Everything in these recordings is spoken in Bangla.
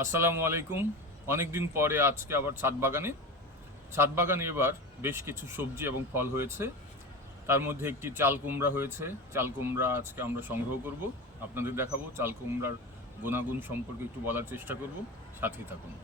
আসসালামু আলাইকুম। অনেকদিন পরে আজকে আবার ছাদ বাগানে এবার বেশ কিছু সবজি এবং ফল হয়েছে। তার মধ্যে একটি চাল কুমড়া হয়েছে। চাল কুমড়া আজকে আমরা সংগ্রহ করব, আপনাদের দেখাবো। চাল কুমড়ার গুণাগুণ সম্পর্কে একটু বলার চেষ্টা করব, সাথেই থাকুন।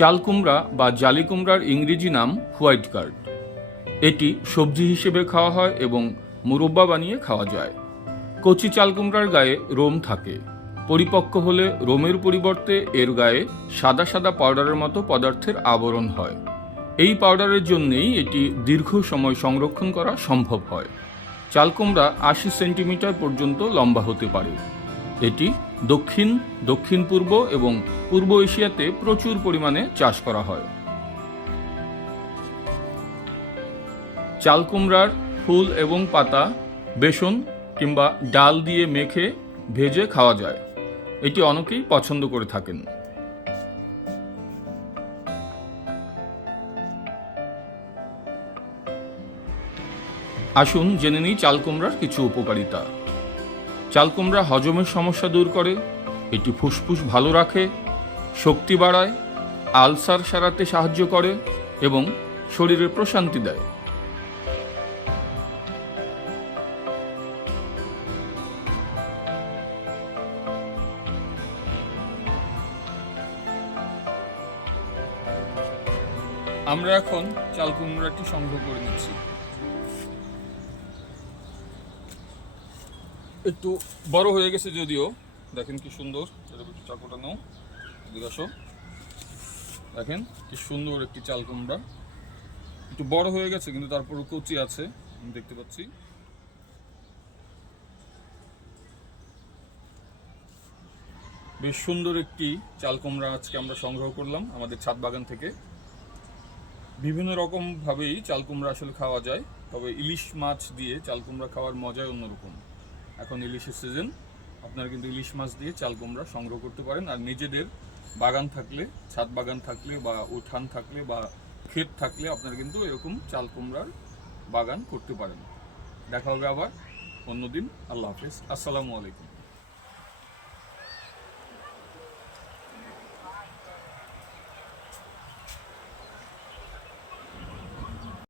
চাল কুমড়া বা জালি কুমড়ার ইংরেজি নাম হোয়াইট কার্ড। এটি সবজি হিসেবে খাওয়া হয় এবং মুরব্বা বানিয়ে খাওয়া যায়। কচি চাল কুমড়ার গায়ে রোম থাকে। পরিপক্ক হলে রোমের পরিবর্তে এর গায়ে সাদা সাদা পাউডারের মতো পদার্থের আবরণ হয়। এই পাউডারের জন্যেই এটি দীর্ঘ সময় সংরক্ষণ করা সম্ভব হয়। চাল কুমড়া ৮০ সেন্টিমিটার পর্যন্ত লম্বা হতে পারে। এটি দক্ষিণ পূর্ব এবং পূর্ব এশিয়াতে প্রচুর পরিমাণে চাষ করা হয়। চাল কুমড়ার ফুল এবং পাতা বেসন কিংবা ডাল দিয়ে মেখে ভেজে খাওয়া যায়। এটি অনেকেই পছন্দ করে থাকেন। আসুন জেনে নিই চাল কুমড়ার কিছু উপকারিতা। চাল কুমড়া হজমের সমস্যা দূর করে, এটি ফুসফুস ভালো রাখে, শক্তি বাড়ায়, আলসার সারাতে সাহায্য করে এবং শরীরে প্রশান্তি দেয়। আমরা এখন চাল কুমড়াটি সংগ্রহ করে নিচ্ছি। একটু বড় হয়ে গেছে যদিও, দেখেন কি সুন্দর। চাকুটা নাও, এদিকে আসো। দেখেন কি সুন্দর একটি চাল কুমড়া। একটু বড় হয়ে গেছে কিন্তু তারপরও কচি আছে, আমি দেখতে পাচ্ছি। বেশ সুন্দর একটি চাল কুমড়া আজকে আমরা সংগ্রহ করলাম আমাদের ছাদ বাগান থেকে। বিভিন্ন রকম ভাবেই চাল কুমড়া আসলে খাওয়া যায়, তবে ইলিশ মাছ দিয়ে চাল কুমড়া খাওয়ার মজাই অন্যরকম। এখন ইলিশের সিজন, আপনারা কিন্তু ইলিশ মাছ দিয়ে চাল কুমড়া সংগ্রহ করতে পারেন। আর নিজেদের বাগান থাকলে, ছাদ বাগান থাকলে বা উঠান থাকলে বা ক্ষেত থাকলে আপনারা কিন্তু এরকম চাল কুমড়ার বাগান করতে পারেন। দেখা হবে আবার অন্যদিন। আল্লাহ হাফেজ, আসসালামু আলাইকুম।